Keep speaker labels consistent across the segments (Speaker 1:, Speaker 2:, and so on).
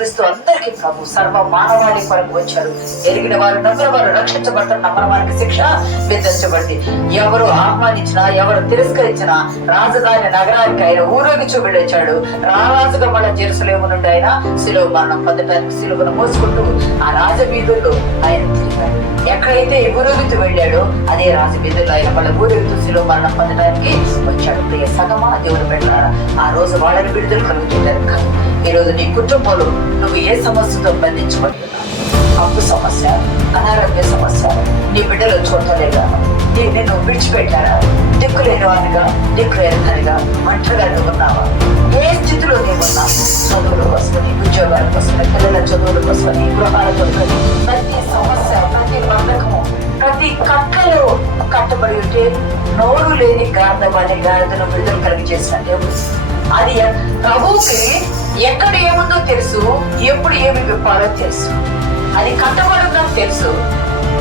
Speaker 1: యేసుక్రీస్తు అందరికీ ప్రభు సర్వ మానవాళి కొరకు వచ్చాడు. ఎరిగిన వారు నమ్మిన వారు రక్షించబడతారు. నమ్మిన వారికి శిక్ష విధించబడింది. ఎవరు ఆహ్వానించినా ఎవరు తిరస్కరించినా రాజధాని నగరానికి ఆయన ఊరేగించు వెళ్ళొచ్చాడు రారాజుగా మన జెరుసలేము నుండి ఆయన శిలువ మరణం పొందడానికి శిలువను మోసుకుంటూ ఆ రాజవీధుల్లో ఆయన ఎక్కడైతే ఎగురుగుతూ వెళ్ళాడో అదే రాజవీధుల్లో ఆయన వాళ్ళ ఊరేగుతూ శిలో మరణం పొందడానికి వచ్చాడు. ప్రియ సగమా దేవుడు పెట్టారా ఆ రోజు వాళ్ళని విడుదల కలుగుతుంటారు కానీ ఈ రోజు నీ కుటుంబంలో నువ్వు ఏ సమస్యతో బంధించబడుతున్నావు అప్పు సమస్య అనారోగ్య సమస్య నీ బిడ్డలు చూడలేగా నీ నువ్వు విడిచిపెట్టారా? దిక్కు లేని వాడిగా దిక్కు లేనిగా ఒంటరిగా ఉన్నావా ఏ స్థితిలో నీవున్నా చదువుల కోసమని ఉద్యోగాల కోసమని పిల్లల చదువుల కోసమని కట్టబడి నోరు లేని గార్ధవాన్ని గాడిదను విడుదల కలిగి చేసిన దేవుడు అది ప్రభువుకి ఎక్కడ ఏముందో తెలుసు ఎప్పుడు ఏమి విప్పాలో తెలుసు. అది కట్టబడిందని తెలుసు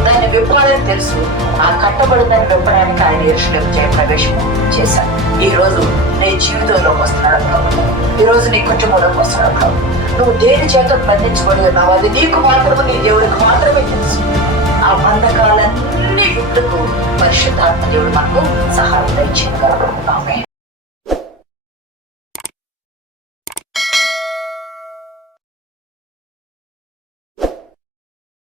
Speaker 1: దాన్ని విప్పాలని తెలుసు. ఆ కట్టబడిందని విప్పడానికి ఆయన యక్షులకు జయ ప్రవేశం చేశాను ఈ రోజు నీ జీవితంలోకి వస్తున్నాడు ప్రభు. ఈ రోజు నీ కుటుంబంలోకి వస్తున్నాడు ప్రభు. నువ్వు దేని చేత బంధించబడి ఉన్నావు అది నీకు మాత్రమే నీ దేవుడికి మాత్రమే తెలుసు. परिशुद्ध आत्मा देवता को सहारा दी छे। करो आमेन